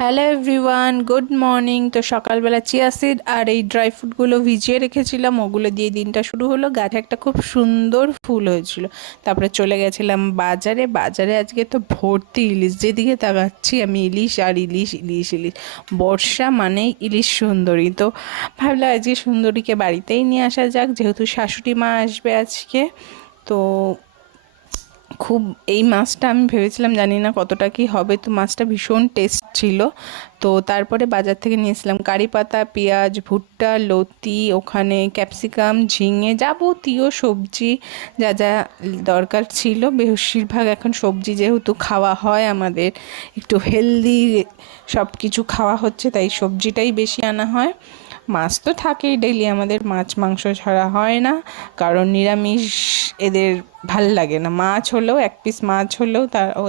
Hello everyone, good morning. তো সকালবেলা chia seed আর এই ড্রাই ফ্রুটগুলো ভিজিয়ে রেখেছিলাম, ওগুলো দিয়ে দিনটা শুরু হলো। গাছে একটা খুব সুন্দর ফুল হয়েছিল। তারপরে চলে গেছিলাম বাজারে। বাজারে আজকে তো ভর্তি ইলিশ, যেদিকে তাকাচ্ছি আমি ইলিশ আর ইলিশ, ইলিশ, ইলিশ। বর্ষা মানেই ইলিশ সুন্দরী। তো ভাবলাম আজকে সুন্দরীকে বাড়িতেই নিয়ে আসা যাক, যেহেতু শাশুড়ি মা আসবে আজকে। তো খুব এই মাছটা আমি ভেবেছিলাম, জানি না কতটা কি হবে, তো মাছটা ভীষণ টেস্ট ছিল। তো তারপরে বাজার থেকে নিয়েছিলাম কারি পাতা, পেঁয়াজ, ভুট্টা, লতি, ওখানে ক্যাপসিকাম, ঝিঙে, যাবতীয় সবজি যা যা দরকার ছিল। বেশিরভাগ এখন সবজি যেহেতু খাওয়া হয়, আমাদের একটু হেলদি সব কিছু খাওয়া হচ্ছে, তাই সবজিটাই বেশি আনা হয়। মাছ তো থাকেই ডেইলি, আমাদের মাছ মাংস ছাড়া হয় না, কারণ নিরামিষ এদের ভাল লাগে না। মাছ হলেও, এক পিস মাছ হলেও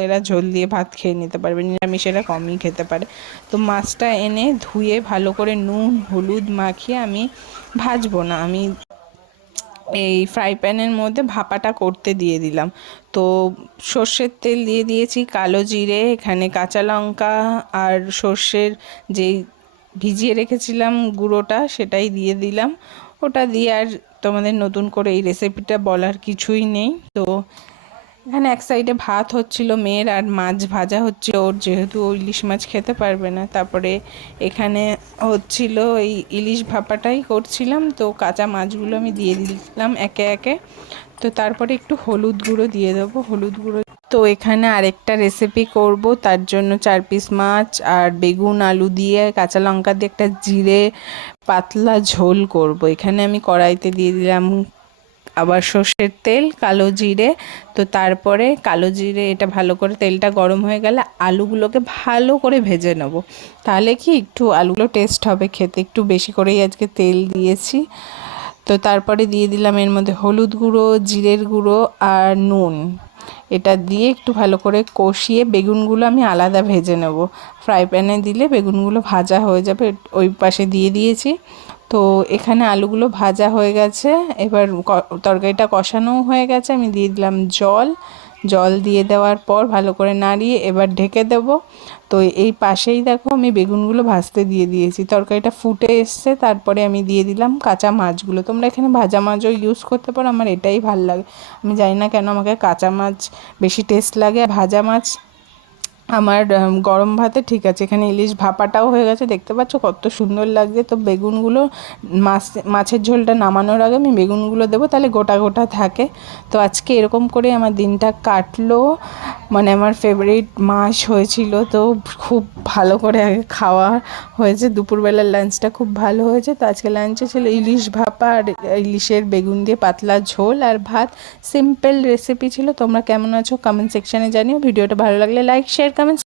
এরা ঝোল দিয়ে ভাত খেয়ে নিতে পারবে, নিরামিষ এরা কমই খেতে পারে। তো মাছটা এনে ধুয়ে ভালো করে নুন হলুদ মাখিয়ে আমি ভাজবো না, আমি এই ফ্রাই প্যানের মধ্যে ভাপাটা করতে দিয়ে দিলাম। তো সর্ষের তেল দিয়ে দিয়েছি, কালো জিরে, এখানে কাঁচা লঙ্কা আর সর্ষের যেই ভিজিয়ে রেখেছিলাম গুঁড়োটা, সেটাই দিয়ে দিলাম। ওটা দিয়ে আর তোমাদের নতুন করে এই রেসিপিটা বলার কিছুই নেই। তো এখানে এক সাইডে ভাত হচ্ছিল মেয়ের, আর মাছ ভাজা হচ্ছে ওর, যেহেতু ও ইলিশ মাছ খেতে পারবে না। তারপরে এখানে হচ্ছিল এই ইলিশ ভাপাটাই করছিলাম। তো কাঁচা মাছগুলো আমি দিয়ে দিলাম একে একে। তো তারপরে একটু হলুদ গুঁড়ো দিয়ে দেবো, হলুদ গুঁড়ো। তো এখানে আরেকটা রেসিপি করব, তার জন্য 4 পিস মাছ আর বেগুন আলু দিয়ে কাঁচা লঙ্কা দিয়ে একটা জিরে পাতলা ঝোল করব। এখানে আমি কড়াইতে দিয়ে দিলাম আবার সর্ষের তেল, কালো জিরে। তো তারপরে কালো জিরে এটা ভালো করে তেলটা গরম হয়ে গেলে আলুগুলোকে ভালো করে ভেজে নেব, তাহলে কি একটু আলুগুলো টেস্ট হবে খেতে। একটু বেশি করেই আজকে তেল দিয়েছি। তো তারপরে দিয়ে দিলাম এর মধ্যে হলুদ গুঁড়ো, জিরের গুঁড়ো আর নুন। এটা দিয়ে একটু ভালো করে কষিয়ে বেগুনগুলো আমি আলাদা ভেজে নেব। ফ্রাই প্যানে দিলে বেগুনগুলো ভাজা হয়ে যাবে, ওই পাশে দিয়ে দিয়েছি। তো এখানে আলুগুলো ভাজা হয়ে গেছে, এবার তরকারিটা কষানোও হয়ে গেছে। আমি দিয়ে দিলাম জল, জল দিয়ে দেওয়ার পর ভালো করে নাড়িয়ে এবার ঢেকে দেব। তো এই পাশেই দেখো আমি বেগুনগুলো ভাজতে দিয়ে দিয়েছি, তরকারিটা ফুটে এসছে। তারপরে আমি দিয়ে দিলাম কাঁচা মাছগুলো। তোমরা এখানে ভাজা মাছও ইউজ করতে পারো, আমার এটাই ভাল লাগে। আমি জানি না কেন আমাকে কাঁচা মাছ বেশি টেস্ট লাগে, আর ভাজা মাছ আমার গরম ভাতে ঠিক আছে। এখানে ইলিশ ভাপাটাও হয়ে গেছে, দেখতে পাচ্ছ কত সুন্দর লাগছে। তো বেগুনগুলো মাছের ঝোলটা নামানোর আগে আমি বেগুনগুলো দেবো, তাহলে গোটা গোটা থাকে। তো আজকে এরকম করে আমার দিনটা কাটলো। মানে আমার ফেভারিট মাছ হয়েছিল, তো খুব ভালো করে আগে খাওয়া হয়েছে। দুপুরবেলার লাঞ্চটা খুব ভালো হয়েছে। তো আজকে লাঞ্চে ছিল ইলিশ ভাপা আর ইলিশের বেগুন দিয়ে পাতলা ঝোল আর ভাত। সিম্পল রেসিপি ছিল। তোমরা কেমন আছো কমেন্ট সেকশানে জানিও। ভিডিওটা ভালো লাগলে লাইক শেয়ার কমেন্টস